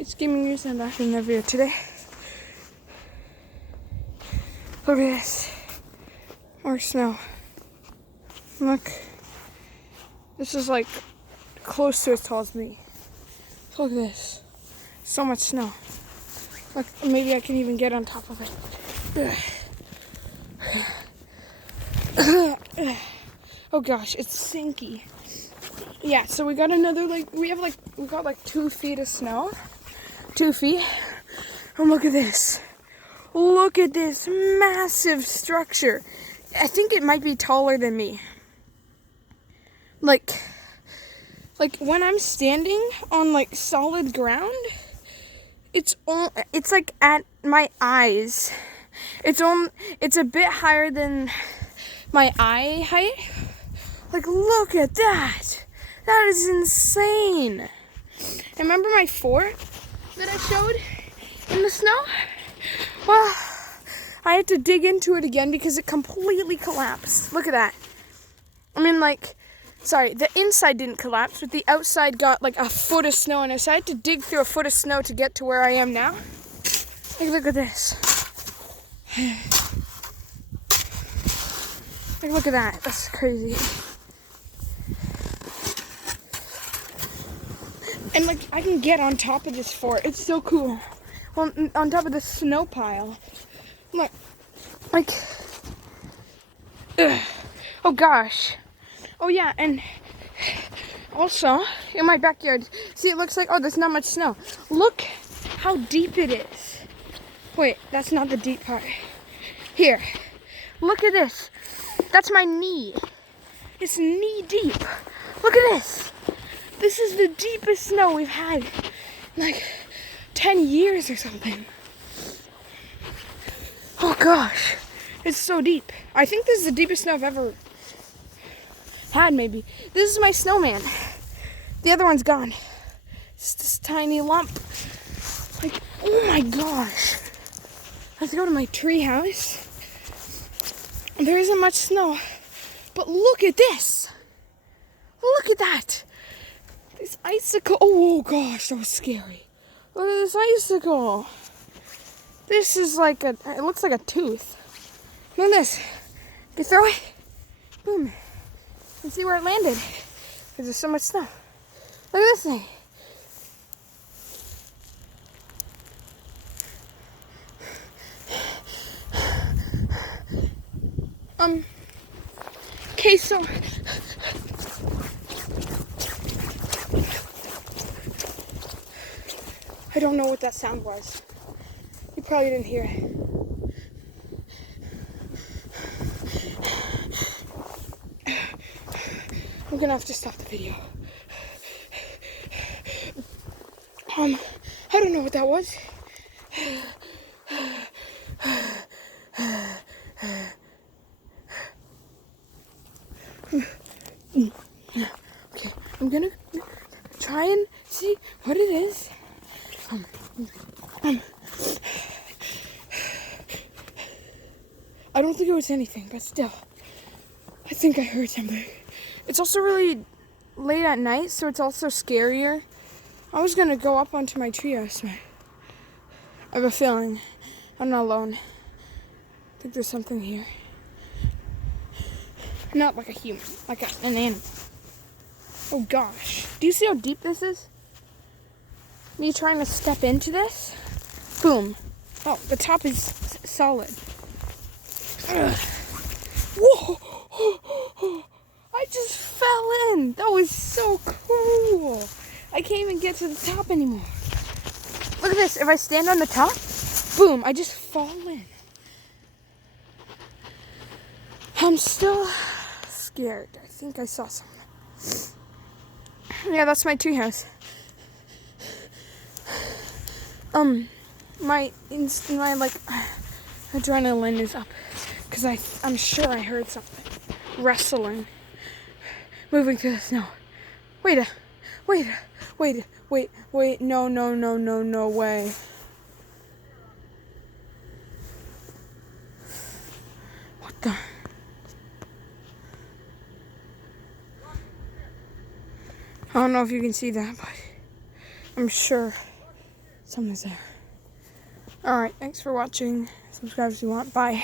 It's gaming news. I'm back in the video today. Look at this. More snow. Look. This is like close to as tall as me. Look at this. So much snow. Look, maybe I can even get on top of it. Oh gosh, it's sinky. Yeah, so we got another, we got 2 feet of snow. 2 feet. And look at this. Look at this massive structure. I think it might be taller than me. Like when I'm standing on solid ground, it's like at my eyes. It's a bit higher than my eye height. Look at that. That is insane. And remember my fort that I showed in the snow? Well, I had to dig into it again because it completely collapsed. Look at that. I mean, sorry, the inside didn't collapse, but the outside got a foot of snow in it. So I had to dig through a foot of snow to get to where I am now. Look at this. Look at that. That's crazy. And I can get on top of this fort. It's so cool. Well, on top of the snow pile. Oh gosh. Oh yeah, and also in my backyard, see, it looks like, oh, there's not much snow. Look how deep it is. Wait, that's not the deep part. Here, look at this. That's my knee. It's knee deep. Look at this. This is the deepest snow we've had in 10 years or something. Oh gosh, it's so deep. I think this is the deepest snow I've ever had, maybe. This is my snowman. The other one's gone. It's this tiny lump. Oh my gosh. Let's go to my tree house. There isn't much snow, but look at this. Look at that. This icicle. Oh gosh, that was scary. Look at this icicle. This is it looks like a tooth. Look at this. You throw it. Boom. And see where it landed. Because there's so much snow. Look at this thing. Okay, so I don't know what that sound was. You probably didn't hear it. I'm gonna have to stop the video. I don't know what that was. Okay, I'm gonna try and see what it is. I don't think it was anything, but still, I think I heard something. It's also really late at night, so it's also scarier. I was gonna go up onto my treehouse, but I have a feeling I'm not alone. I think there's something here. Not like a human, like an animal. Oh gosh. Do you see how deep this is? Me trying to step into this? Boom. Oh, the top is solid. Ugh. Whoa! I just fell in. That was so cool. I can't even get to the top anymore. Look at this. If I stand on the top, boom, I just fall in. I'm still scared. I think I saw something. Yeah, that's my treehouse. My adrenaline is up because I'm sure I heard something wrestling, moving through the snow. Wait, no way. What the? I don't know if you can see that, but I'm sure Something's there. Alright, thanks for watching. Subscribe if you want. Bye.